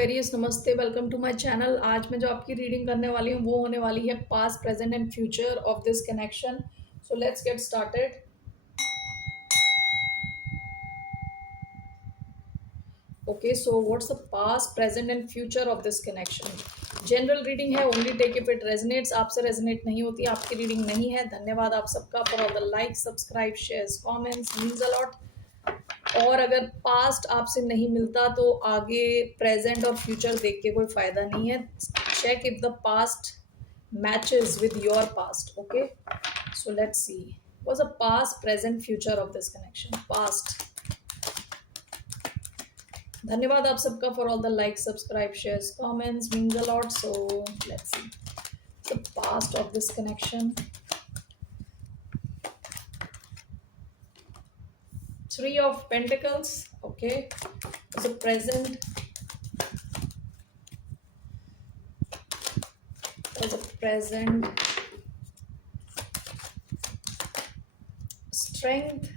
Aquarius, नमस्ते, welcome to my channel. आज मैं जो आपकी रीडिंग करने वाली हूँ वो होने वाली है past, present and future of this connection. So let's get started. Okay, so what's the past, present and future of this connection. General reading है, only take if it resonates. आपसे रेजनेट नहीं होती, आपकी रीडिंग नहीं है। धन्यवाद आप सबका for all the like, subscribe, shares, comments, means a lot. और अगर पास्ट आपसे नहीं मिलता तो आगे प्रेजेंट और फ्यूचर देख के कोई फायदा नहीं है। Check if the past matches with your past. Okay, so let's see what's the past, present, future of this connection. Past. धन्यवाद आप सबका for all the like, subscribe, shares, comments, means a lot. So let's see the past of this connection. Three of Pentacles. Okay, the present, strength,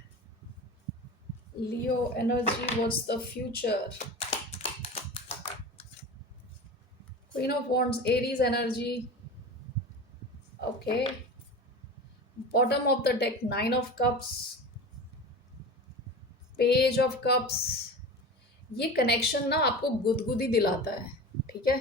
Leo energy. What's the future? Queen of Wands, Aries energy. Okay, bottom of the deck, Nine of Cups, Page of Cups. ये connection ना आपको गुदगुदी दिलाता है, ठीक है।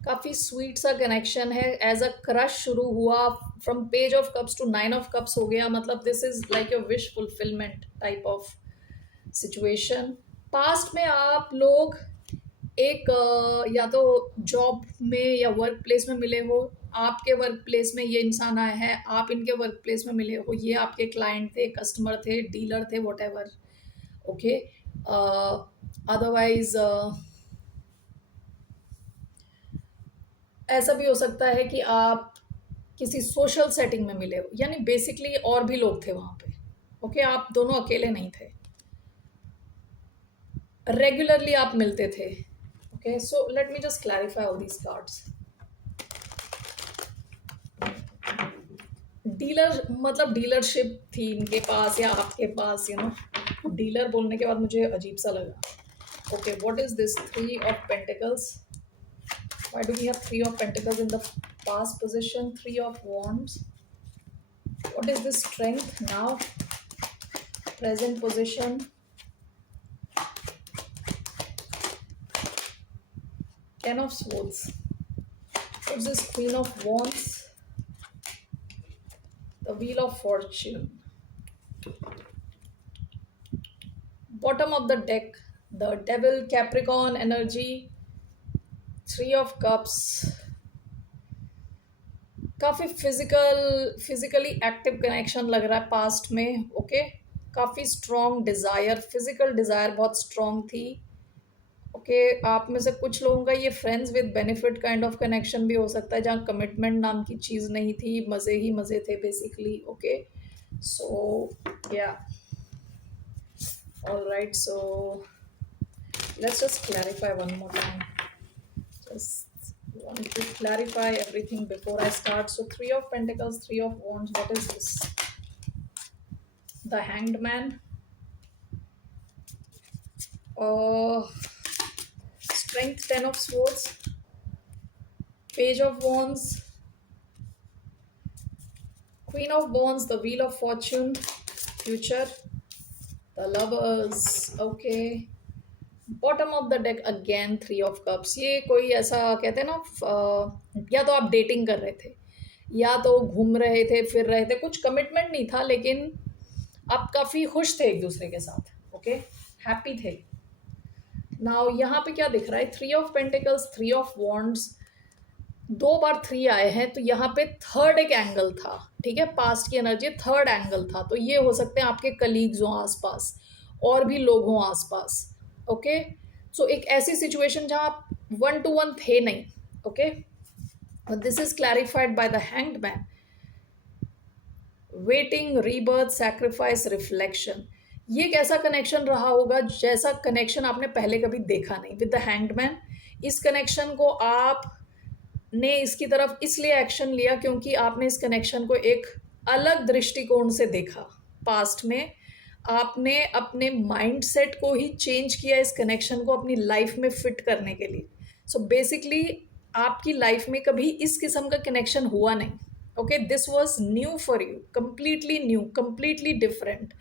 काफ़ी sweet सा कनेक्शन है। एज अ क्रश शुरू हुआ, from page of cups to nine of cups हो गया। मतलब this is like your wish fulfilment type of situation. Past में आप लोग एक या तो जॉब में या वर्क प्लेस में मिले हो। आपके वर्क प्लेस में ये इंसान आया है, आप इनके वर्क प्लेस में मिले हो। ये आपके क्लाइंट थे, कस्टमर थे, डीलर थे, वॉट एवर। ओके, अदरवाइज ऐसा भी हो सकता है कि आप किसी सोशल सेटिंग में मिले हो, यानी बेसिकली और भी लोग थे वहां पे। ओके, आप दोनों अकेले नहीं थे, रेगुलरली आप मिलते थे। Okay, so let me just clarify all these cards. Dealer मतलब डीलरशिप थी इनके पास या आपके पास, यू नो। डीलर बोलने के बाद मुझे अजीब सा लगा। Okay, what is this three of pentacles? Why do we have Three of Pentacles in the past position? Three of Wands. What is this strength now? Present position. Ten of Swords. What's this Queen of Wands? The Wheel of Fortune. Bottom of the deck, the Devil, Capricorn energy. Three of Cups. काफ़ी physically active connection लग रहा है past में। Okay, काफ़ी strong desire, physical desire बहुत strong थी। Okay, आप में से कुछ लोगों का ये friends with benefit kind of connection भी हो सकता है, जहाँ कमिटमेंट नाम की चीज़ नहीं थी, मज़े ही मज़े थे बेसिकली। ओके, सो या all right, so let's just clarify one more time. Just want to clarify everything before I start. So Three of Pentacles, Three of Wands. What is this? The Hanged Man. Strength, Ten of Swords. Page of Wands. Queen of Wands, the Wheel of Fortune. Future. The Lovers. Okay. Bottom of the deck again three of cups. ये कोई ऐसा कहते हैं ना, या तो आप dating कर रहे थे या तो घूम रहे थे, फिर रहे थे, कुछ कमिटमेंट नहीं था, लेकिन आप काफ़ी खुश थे एक दूसरे के साथ। ओके, हैप्पी थे। नाउ यहाँ पे क्या दिख रहा है? Three of pentacles, three of wands, दो बार थ्री आए हैं, तो यहाँ पे थर्ड एक एंगल था, ठीक है। पास्ट की एनर्जी थर्ड एंगल था, तो ये हो सकते हैं आपके कलीग्स हों आसपास, और भी लोग हों आसपास। ओके, सो एक ऐसी सिचुएशन जहां आप वन टू वन थे नहीं। Okay, this is clarified by the hanged man. Waiting, rebirth, sacrifice, reflection. ये एक ऐसा कनेक्शन रहा होगा जैसा कनेक्शन आपने पहले कभी देखा नहीं विद द हैंग्ड मैन। इस कनेक्शन को आपने इसकी तरफ इसलिए एक्शन लिया क्योंकि आपने इस कनेक्शन को एक अलग दृष्टिकोण से देखा। पास्ट में आपने अपने माइंडसेट को ही चेंज किया इस कनेक्शन को अपनी लाइफ में फिट करने के लिए। सो बेसिकली आपकी लाइफ में कभी इस किस्म का कनेक्शन हुआ नहीं. Okay, this was new for you, completely new, completely different.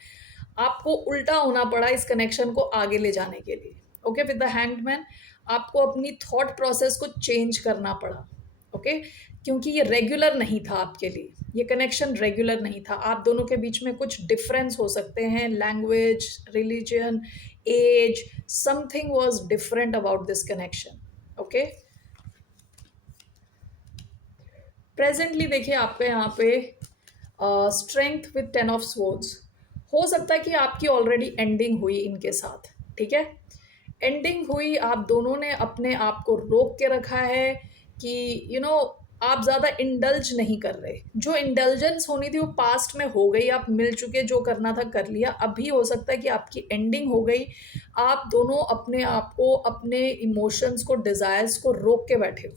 आपको उल्टा होना पड़ा इस कनेक्शन को आगे ले जाने के लिए. ओके, विद द हैंगमैन आपको अपनी थॉट प्रोसेस को चेंज करना पड़ा. ओके, क्योंकि ये रेगुलर नहीं था आपके लिए, ये कनेक्शन रेगुलर नहीं था. आप दोनों के बीच में कुछ डिफरेंस हो सकते हैं, language, religion, age, something was different about this connection. Okay, presently देखिए आपके यहाँ पे स्ट्रेंथ विद 10 ऑफ स्वॉर्ड्स. हो सकता है कि आपकी ऑलरेडी एंडिंग हुई इनके साथ. ठीक है, एंडिंग हुई, आप दोनों ने अपने आप को रोक के रखा है कि आप ज़्यादा इंडल्ज नहीं कर रहे. जो इंडल्जेंस होनी थी वो पास्ट में हो गई, आप मिल चुके, जो करना था कर लिया. अभी हो सकता है कि आपकी एंडिंग हो गई, आप दोनों अपने आप को, अपने इमोशंस को, डिज़ायर्स को रोक के बैठे हो.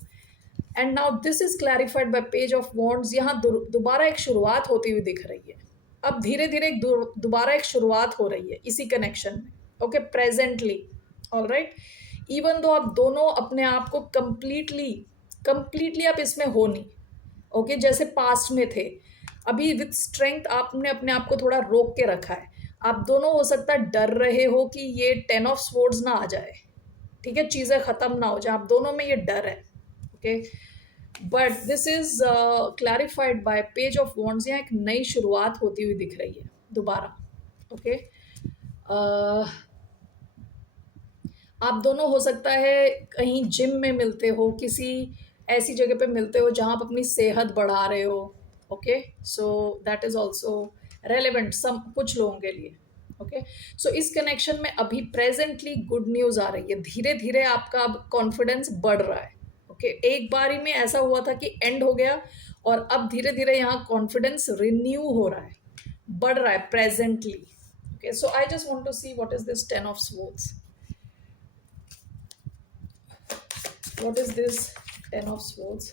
And now this is clarified bye page of wands. यहाँ दोबारा एक शुरुआत होती हुई दिख रही है. अब धीरे धीरे दोबारा एक शुरुआत हो रही है इसी कनेक्शन में. Okay, presently. All right, even though आप दोनों अपने आप को कंप्लीटली कंप्लीटली आप इसमें हो नहीं. ओके, जैसे पास्ट में थे, अभी विद स्ट्रेंथ आपने अपने आप को थोड़ा रोक के रखा है. आप दोनों हो सकता है डर रहे हो कि ये 10 ऑफ स्वॉर्ड्स ना आ जाए. ठीक है, चीज़ें ख़त्म ना हो जाए, आप दोनों में ये डर है. Okay, but this is clarified bye page of wands. यहाँ एक नई शुरुआत होती हुई दिख रही है दोबारा. ओके, आप दोनों हो सकता है कहीं जिम में मिलते हो, किसी ऐसी जगह पे मिलते हो जहाँ आप अपनी सेहत बढ़ा रहे हो. Okay, so that is also relevant some कुछ लोगों के लिए. ओके, सो इस कनेक्शन में अभी प्रेजेंटली गुड न्यूज़ आ रही है. धीरे धीरे आपका अब कॉन्फिडेंस बढ़ रहा है. ओके, एक बारी में ऐसा हुआ था कि एंड हो गया, और अब धीरे धीरे यहाँ कॉन्फिडेंस रिन्यू हो रहा है, बढ़ रहा है presently. Okay, so I just want to see what is this 10 of swords. What is this 10 of Swords?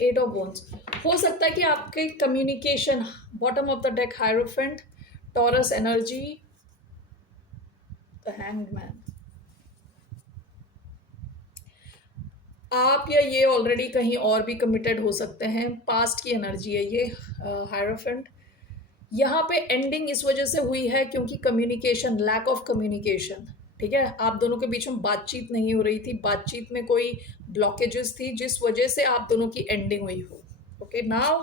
8 of Wands. हो सकता है कि आपके communication, bottom of the deck hierophant, taurus energy, the hanged man. आप या ये already कहीं और भी कमिटेड हो सकते हैं. पास्ट की एनर्जी है ये हायरोफेंट. यहाँ पे एंडिंग इस वजह से हुई है क्योंकि कम्युनिकेशन, लैक ऑफ कम्युनिकेशन. ठीक है, आप दोनों के बीच में बातचीत नहीं हो रही थी, बातचीत में कोई ब्लॉकेजेस थी जिस वजह से आप दोनों की एंडिंग हुई हो. ओके, नाउ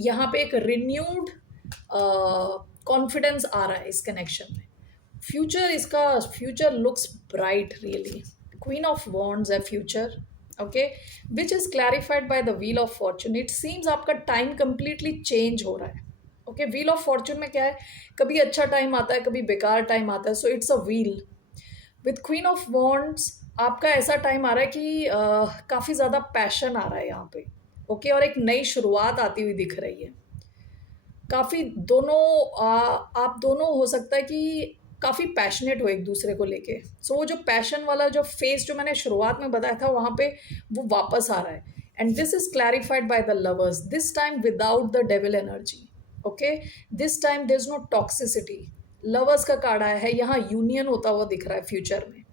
यहाँ पे एक रिन्यूड कॉन्फिडेंस आ रहा है इस कनेक्शन में. फ्यूचर, इसका future looks bright really. Queen of wands है future. Okay, which is clarified by the wheel of fortune. It seems आपका टाइम कंप्लीटली चेंज हो रहा है. ओके, व्हील ऑफ फॉर्चून में क्या है, कभी अच्छा टाइम आता है, कभी बेकार टाइम आता है. So it's a wheel. With queen of wands आपका ऐसा टाइम आ रहा है कि काफ़ी ज़्यादा पैशन आ रहा है यहाँ पे. ओके, और एक नई शुरुआत आती हुई दिख रही है. काफ़ी दोनों आप दोनों हो सकता है कि काफ़ी पैशनेट हो एक दूसरे को लेके. सो वो जो पैशन वाला जो फेस जो मैंने शुरुआत में बताया था वहाँ पे वो वापस आ रहा है. And this is clarified by the lovers, this time without the devil energy. Okay, this time there is no toxicity. Lovers का कार्ड आया है, यहाँ यूनियन होता हुआ दिख रहा है फ्यूचर में.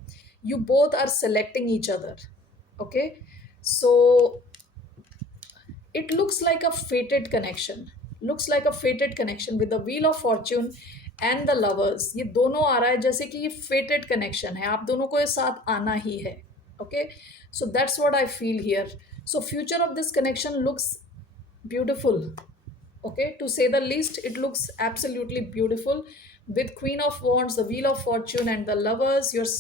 You both are selecting each other. Okay, so it looks like a fated connection, looks like a fated connection with the wheel of fortune and the lovers. ये दोनों आ रहा है जैसे कि ये fated connection है, आप दोनों को ये साथ आना ही है. Okay, so that's what I feel here. So future of this connection looks beautiful. Okay, to say the least, it looks absolutely beautiful with Queen of Wands, the Wheel of Fortune and the lovers. You're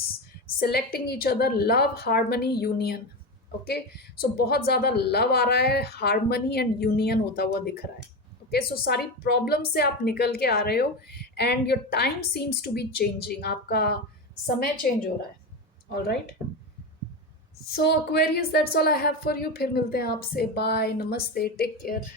selecting each other, love, harmony, union. Okay, so बहुत ज़्यादा love आ रहा है, harmony and union होता हुआ दिख रहा है. Okay, सो सारी प्रॉब्लम से आप निकल के आ रहे हो and your time seems to be changing. आपका समय चेंज हो रहा है. All right, so Aquarius, that's all I have for you. फिर मिलते हैं आपसे. बाय, नमस्ते, टेक केयर.